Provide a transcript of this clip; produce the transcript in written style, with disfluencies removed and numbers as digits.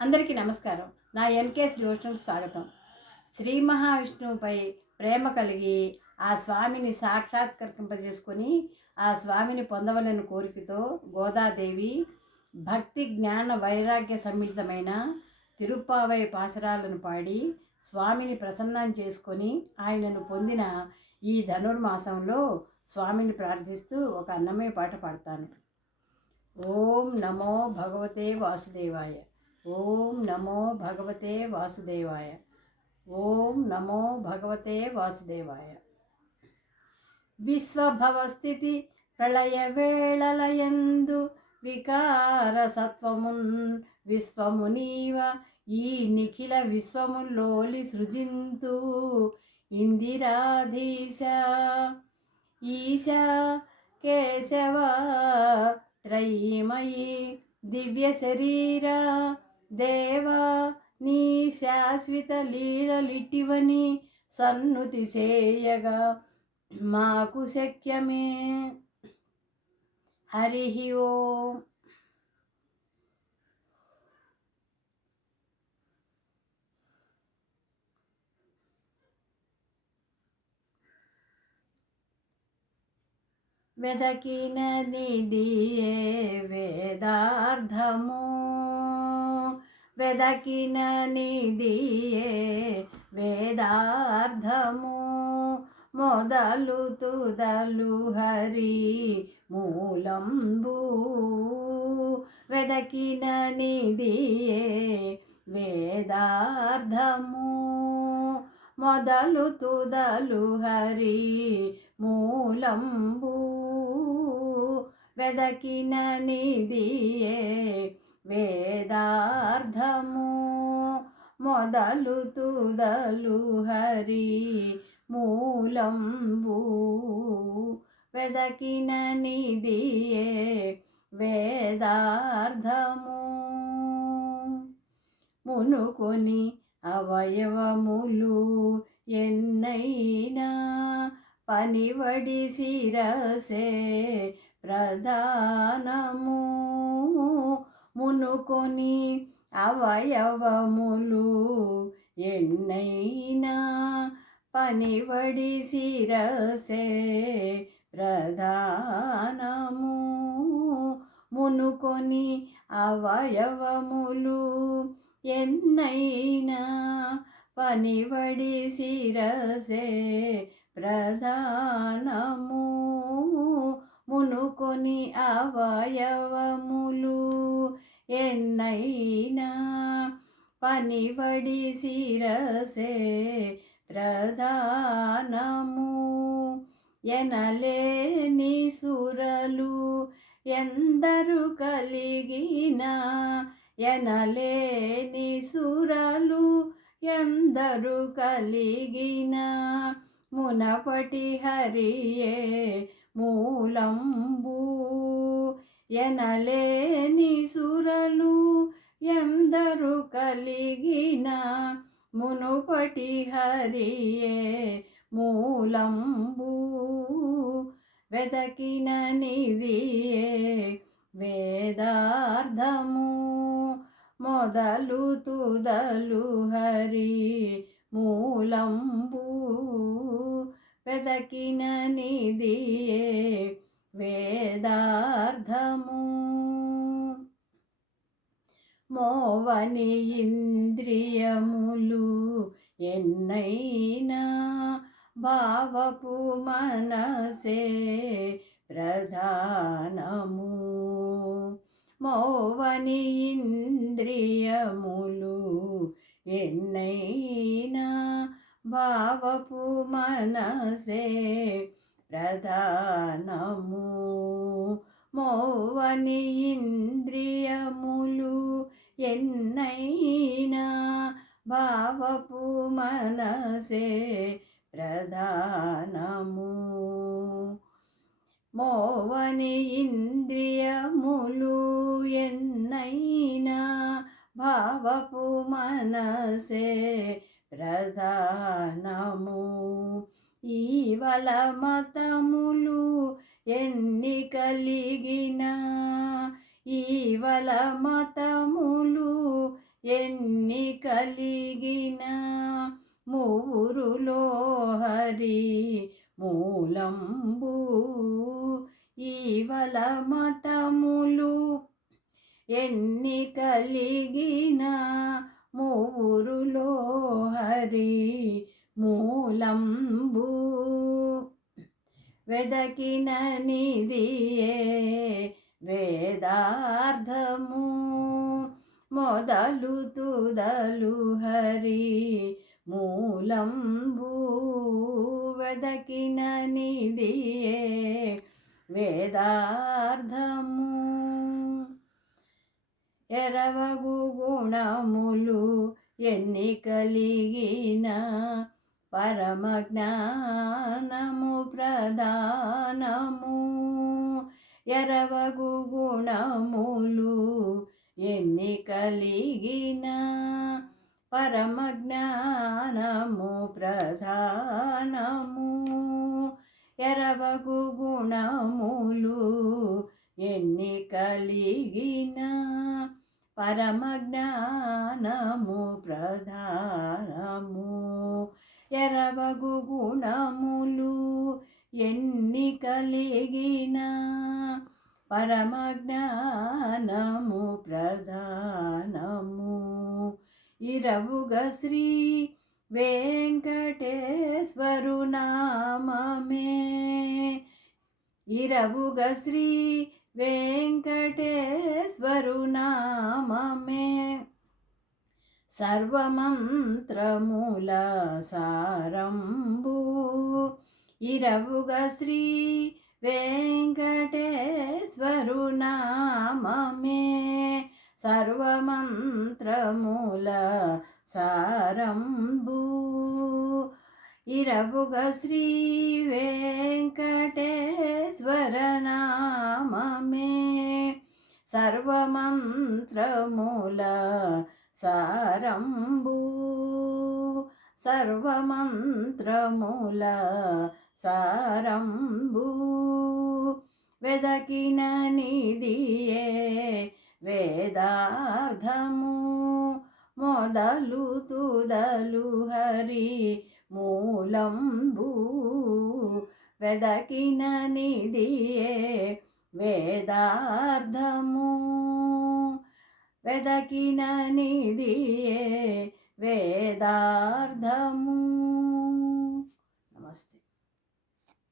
అందరికీ నమస్కారం. నా ఎన్కేఎస్ డివోషనల్ స్వాగతం. శ్రీ మహావిష్ణువుపై ప్రేమ కలిగి ఆ స్వామిని సాక్షాత్కరింపజేసుకొని ఆ స్వామిని పొందవలని కోరికతో గోదాదేవి భక్తి జ్ఞాన వైరాగ్య సమ్మిళితమైన తిరుప్పావై పాసరాలను పాడి స్వామిని ప్రసన్నం చేసుకొని ఆయనను పొందిన ఈ ధనుర్మాసంలో స్వామిని ప్రార్థిస్తూ ఒక అన్నమయ్య పాట పాడతాను. ఓం నమో భగవతే వాసుదేవాయ. ఓం నమో భగవతే వాసుదేవాయ. ఓం నమో భగవతే వాసుదేవాయ. విశ్వభవస్థితి ప్రళయ వేళలయందు వికార సత్వమున్ విశ్వమునీవ ఈ నిఖిల విశ్వములోలి సృజింతు ఇందిరాధీశ ఈశా కేశవ త్రయీమయీ దివ్య శరీర దేవా నీ శాశ్వత లీలలిటివని సన్నుతి చేయగా మాకు శక్యమే. హరి ఓం. వెదకిన నిధియే వేదార్థము వెదకిన నిధియే వేదార్థము మొదలు తుదలు హరి మూలంబు వెదకిన నిధియే వేదార్థము మొదలు తుదలు హరి మూలంబు వెదకిన నిధియే వేదార్థము మొదలు తుదలు హరి మూలంబు వెదకిన నిధియే వేదార్థము మునుకొని అవయవములు ఎన్నైనా పనివడి శిరసే ప్రధానము మునుకొని అవయవములు ఎన్నైనా పనివడి శిరసే ప్రధానము మునుకొని అవయవములు ఎన్నైనా పనివడి శిరసే ప్రధానము మునుకొని అవయవములు ఎన్నైనా పనివడి శిరసే ప్రధానము ఎనలేని సురలు ఎందరు కలిగిన ఎనలేని సురలు ఎందరు కలిగిన మునపటి హరియే మూలంబు ఎనలేని సురలు ఎందరు కలిగిన మునుపటి హరియే మూలంబు వెదకిన నిధియే వేదార్థము మొదలు తుదలు హరి మూలంబు వెదకిన నిధియే వేదార్థము మోవని ఇంద్రియములు ఎన్నైనా భావపు మనసే ప్రధానము మోవని ఇంద్రియములు ఎన్నైనా భావపు మనసే ప్రధానము మోవని ఇంద్రియములు ఎన్నైనా భావపు మనసే ప్రధానము మోవని ఇంద్రియములు ఎన్నైనా భావపు మనసే ప్రధానము ఈవల మతములు ఎన్ని కలిగిన ఈవల మతములు ఎన్ని కలిగిన మూరులో హరి మూలంబు. ఈవల మతములు ఎన్ని కలిగిన మూరులో హరి మూలంబు. వెదకిన నిధియే వేదార్థము మొదలు తుదలు హరి మూలంబు. వెదకిన నిధియే వేదార్థము. ఎరవగు గుణములు ఎన్ని కలిగిన పరమ జ్ఞానము ప్రధానము. ఎరవగు గుణములు ఎన్ని కలిగిన పరమ జ్ఞానము ప్రధానము. ఎరవగు గుణములు ఎన్ని కలిగిన పరమ జ్ఞానము ప్రధానము. ఎరవగు గుణములు ఎన్ని కలిగిన పరమ జ్ఞానము ప్రధానము. ఇరవుగ శ్రీ వెంకటేశ్వరు నామమే. ఇరవుగ శ్రీ వెంకటేశ్వరు నామమే. సర్వమంత్రముల సారంబు. ఇరవుగ శ్రీ వెంకటేశ్వరు నామమే. సర్వమంత్రముల సారంబు. ఇరవుగ శ్రీ వెంకటేశ్వర నామమే. సర్వమంత్రముల సారంబు. సర్వమంత్రముల సారంబు. వెదకిన నిధియే వేదార్థము మొదలు తుదలు హరి మూలంబు. వెదకిన నిధియే వేదార్థము. వెదకిన నిధియే వేదార్థము.